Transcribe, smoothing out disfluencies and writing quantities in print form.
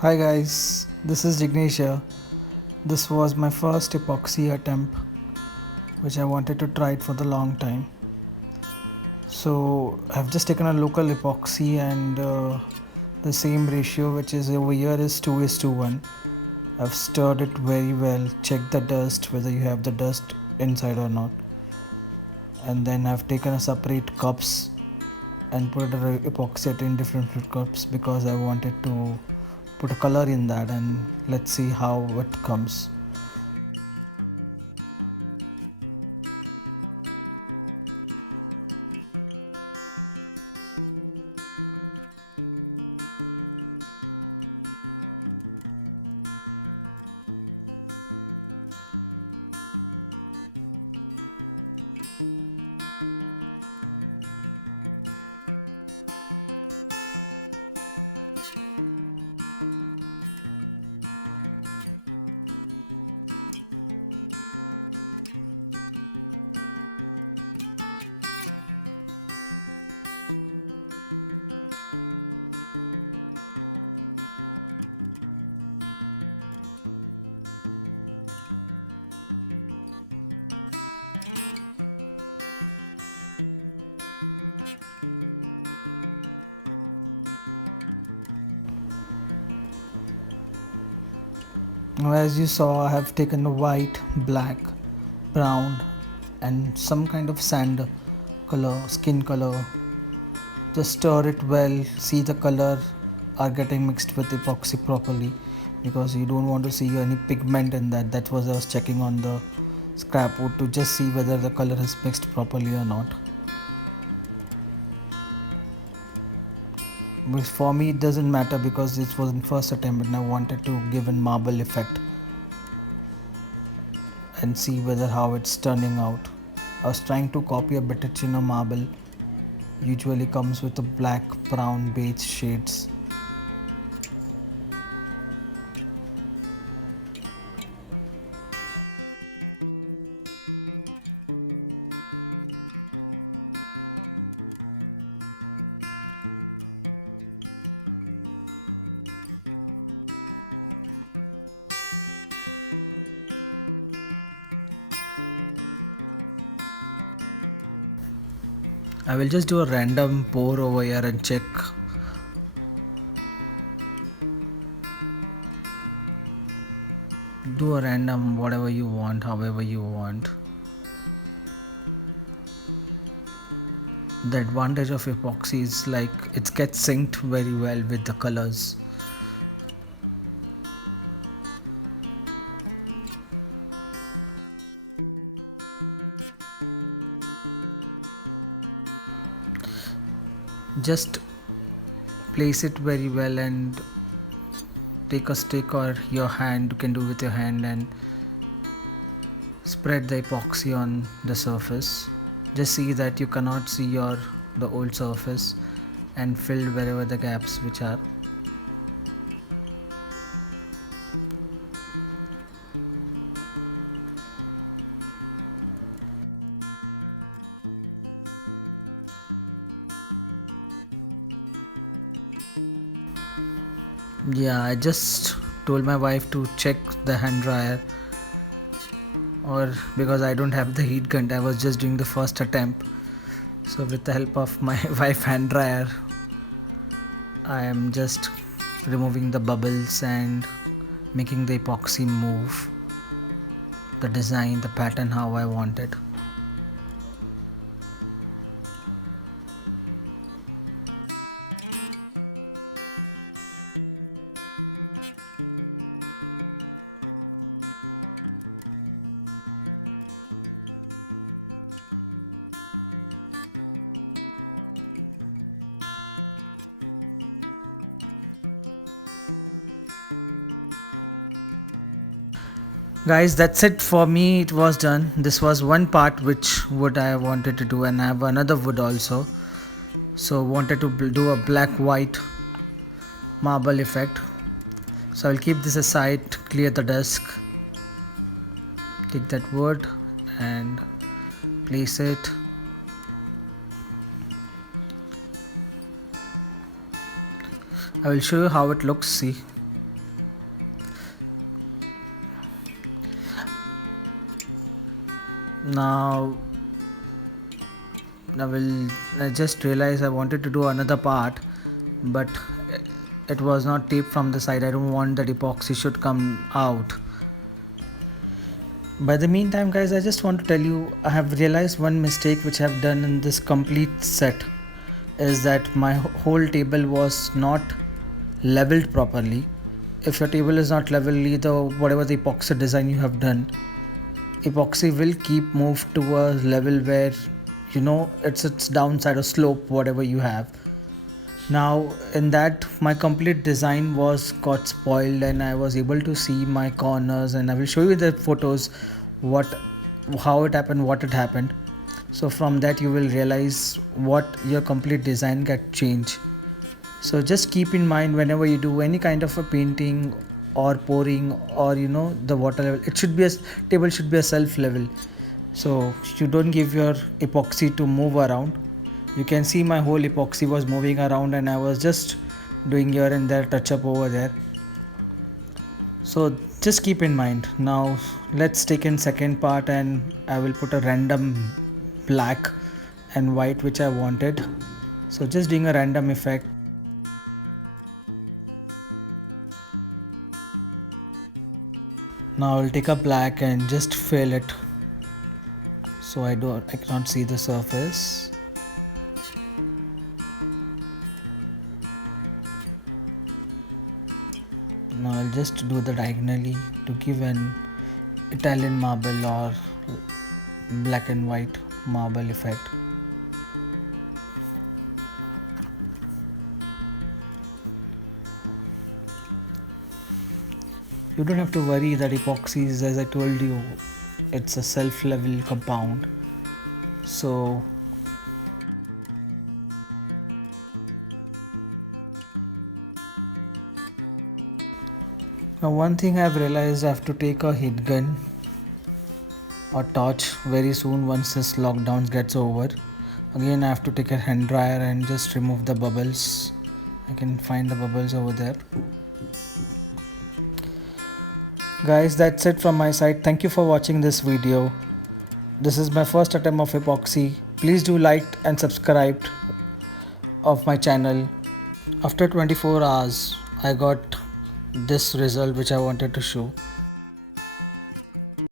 Hi guys, this is Jignesh here. This was my first epoxy attempt, which I wanted to try it for the long time. So I've just taken a local epoxy and the same ratio, which is over here, is 2:1. I've stirred it very well, checked the dust, whether you have the dust inside or not, and then I've taken a separate cups and put the epoxy in different cups because I wanted to put a color in that, and let's see how it comes. Now, as you saw, I have taken the white, black, brown, and some kind of sand color, skin color. Just stir it well, see the color are getting mixed with epoxy properly, because you don't want to see any pigment in that. That was I was checking on the scrap wood to just see whether the color is mixed properly or not. But for me it doesn't matter because this was in first attempt and I wanted to give a marble effect and see whether how it's turning out. I was trying to copy a Bertuccino marble. Usually comes with a black, brown, beige shades. I will just do a random pour over here and check. Do a random whatever you want, however you want. The advantage of epoxy is like it gets synced very well with the colors. Just place it very well and take a stick or your hand, you can do with your hand, and spread the epoxy on the surface. Just see that you cannot see the old surface and fill wherever the gaps which are. Yeah, I just told my wife to check the hand dryer, or because I don't have the heat gun, I was just doing the first attempt. So with the help of my wife hand dryer, I am just removing the bubbles and making the epoxy move, the design, the pattern how I want it. Guys, that's it for me. It was done. This was one part which wood I wanted to do, and I have another wood also. So wanted to do a black white marble effect. So I'll keep this aside, clear the desk, take that wood and place it. I will show you how it looks. See. Now I just realized I wanted to do another part, but it was not taped from the side. I don't want that epoxy should come out. By the meantime, guys, I just want to tell you I have realized one mistake which I have done in this complete set is that my whole table was not leveled properly. If your table is not levelly, whatever the epoxy design you have done, epoxy will keep move to a level where it's its downside or slope, whatever you have. Now in that, my complete design was got spoiled, and I was able to see my corners, and I will show you the photos how it happened, what it happened. So from that you will realize what your complete design get changed. So just keep in mind, whenever you do any kind of a painting or pouring, or the water level, table should be a self level, so you don't give your epoxy to move around. You can see my whole epoxy was moving around, and I was just doing here and there touch up over there. So just keep in mind. Now let's take in second part, and I will put a random black and white which I wanted. So just doing a random effect. Now I'll take a black and just fill it, so I cannot see the surface. Now I'll just do the diagonally to give an Italian marble or black and white marble effect. You don't have to worry that epoxies, as I told you, it's a self-level compound. So now one thing I've realized, I have to take a heat gun or torch very soon once this lockdown gets over. Again, I have to take a hand dryer and just remove the bubbles. I can find the bubbles over there. Guys, that's it from my side. Thank you for watching this video. This is my first attempt of epoxy. Please do like and subscribe of my channel. After 24 hours, I got this result which I wanted to show.